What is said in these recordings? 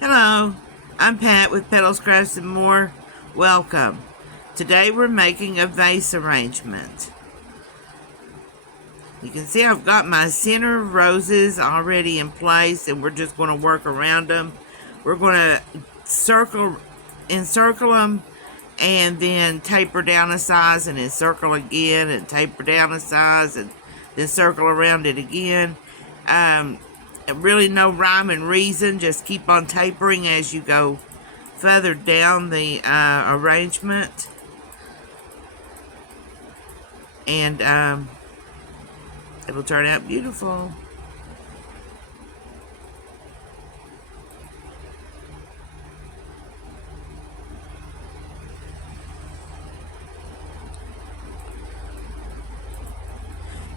Hello, I'm Pat with Petals, Crafts, and More. Welcome. Today we're making a vase arrangement. You can see I've got my center roses already in place and we're just going to work around them. We're going to encircle them and then taper down a size and encircle again and taper down a size and then circle around it again. Really no rhyme and reason, just keep on tapering as you go further down the arrangement, and it'll turn out beautiful.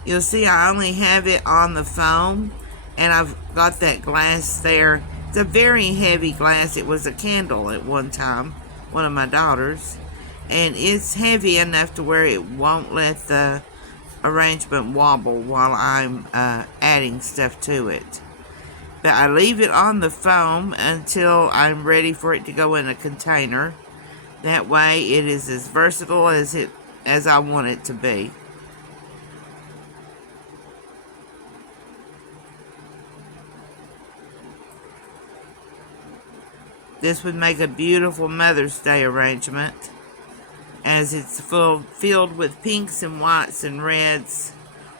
You'll see I only have it on the foam, and I've got that glass there. It's a very heavy glass. It was a candle at one time, one of my daughters, and it's heavy enough to where it won't let the arrangement wobble while I'm adding stuff to it. But I leave it on the foam until I'm ready for it to go in a container. That way it is as versatile as I want it to be. This would make a beautiful Mother's Day arrangement, as it's filled with pinks and whites and reds,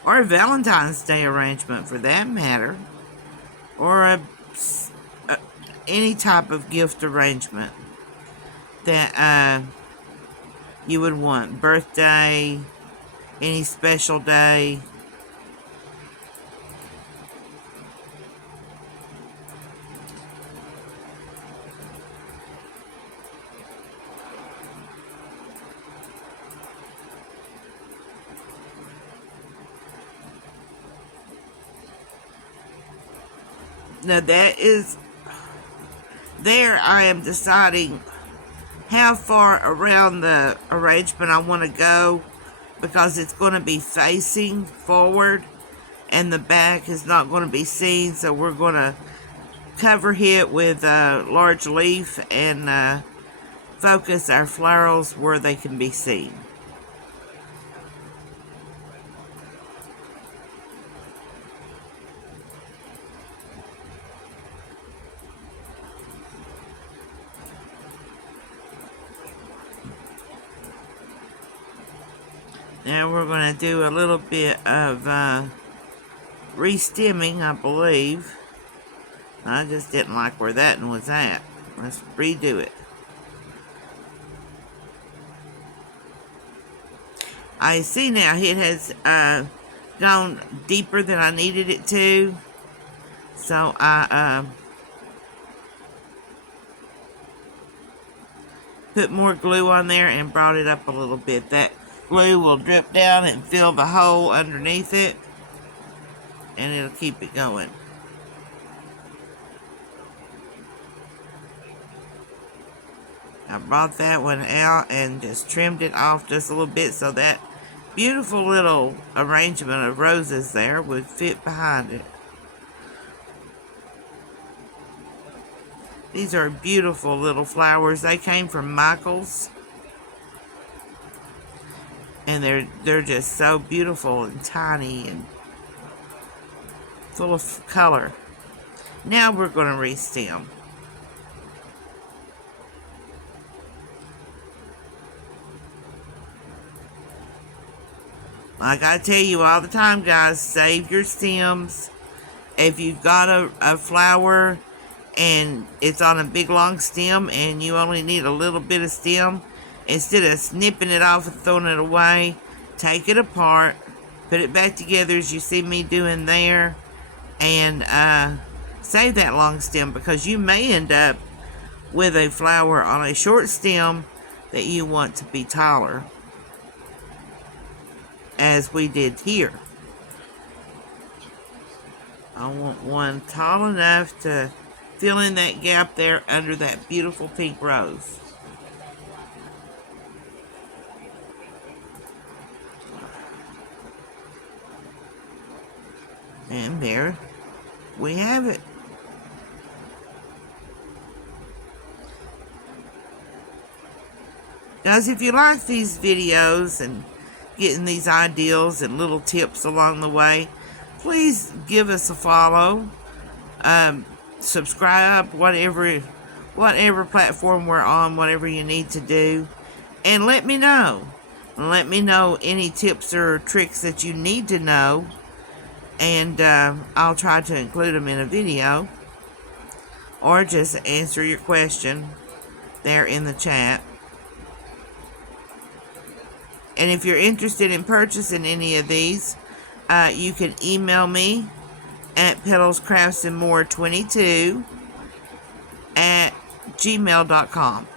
or a Valentine's Day arrangement for that matter, or any type of gift arrangement that you would want. Birthday, any special day. Now that is, there I am deciding how far around the arrangement I want to go, because it's going to be facing forward and the back is not going to be seen, so we're going to cover it with a large leaf and focus our florals where they can be seen. Now we're going to do a little bit of re-stemming, I believe. I just didn't like where that one was at. Let's redo it. I see now it has gone deeper than I needed it to. So I put more glue on there and brought it up a little bit. That glue will drip down and fill the hole underneath it, and it'll keep it going. I brought that one out and just trimmed it off just a little bit so that beautiful little arrangement of roses there would fit behind it. These are beautiful little flowers. They came from Michael's, and they're just so beautiful and tiny and full of color. Now we're going to re-stem. Like I tell you all the time, guys, save your stems. If you've got a flower and it's on a big long stem and you only need a little bit of stem, instead of snipping it off and throwing it away, take it apart, put it back together as you see me doing there, and save that long stem, because you may end up with a flower on a short stem that you want to be taller, as we did here. I want one tall enough to fill in that gap there under that beautiful pink rose. And there we have it. Guys, if you like these videos and getting these ideals and little tips along the way, please give us a follow, subscribe, whatever platform we're on, whatever you need to do, and let me know. Let me know any tips or tricks that you need to know, and I'll try to include them in a video, or just answer your question there in the chat. And if you're interested in purchasing any of these, you can email me at pedalscraftsandmore22@gmail.com.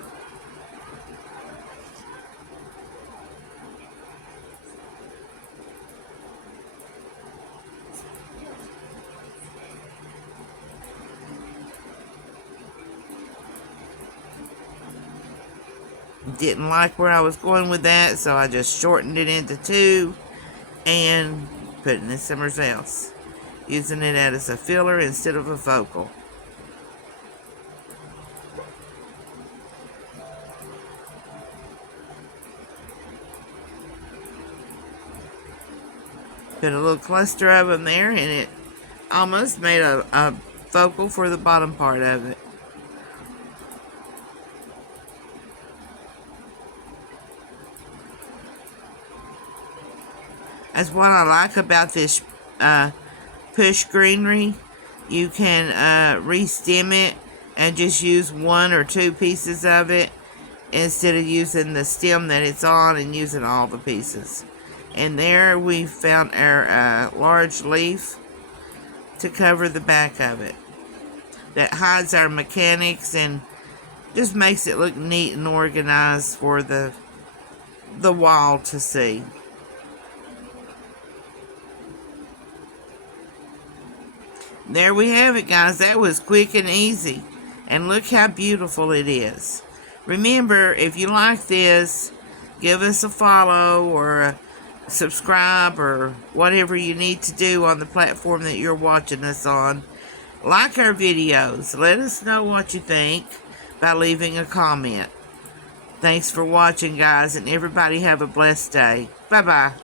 Didn't like where I was going with that, so I just shortened it into 2 and put it in somewhere else, using it as a filler instead of a focal. Put a little cluster of them there, and it almost made a focal for the bottom part of it. That's what I like about this push greenery. You can re-stem it and just use 1 or 2 pieces of it instead of using the stem that it's on and using all the pieces. And there we found our large leaf to cover the back of it. That hides our mechanics and just makes it look neat and organized for the wall to see. There we have it, guys. That was quick and easy. And look how beautiful it is. Remember, if you like this, give us a follow or a subscribe or whatever you need to do on the platform that you're watching us on. Like our videos. Let us know what you think by leaving a comment. Thanks for watching, guys, and everybody have a blessed day. Bye-bye.